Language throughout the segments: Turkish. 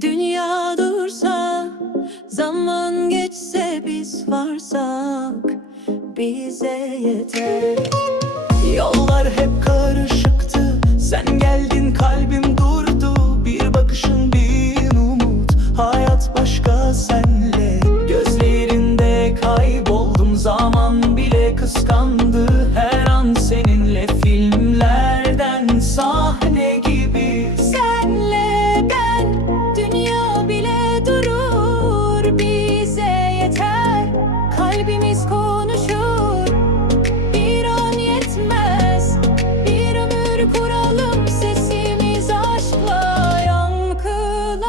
Dünya dursa Zaman geçse biz varsak Bize yeter. Yollar hep Kalbimiz konuşur. Bir an yetmez. Bir ömür kuralım. Sesimiz aşkla yankılansın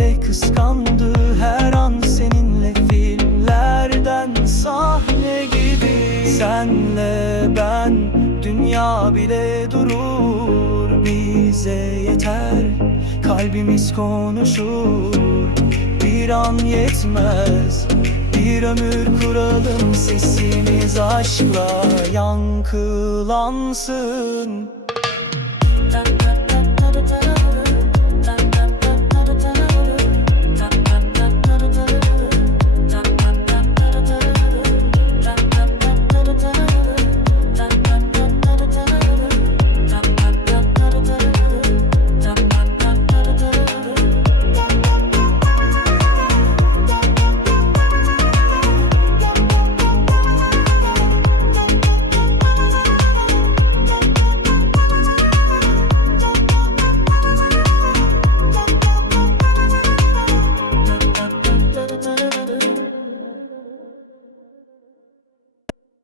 bile kıskandı. Her an seninle filmlerden sahne gibi. Senle ben dünya bile durur. Bize yeter kalbimiz konuşur. Bir an yetmez bir ömür kuralım. Sesimiz aşkla yankılansın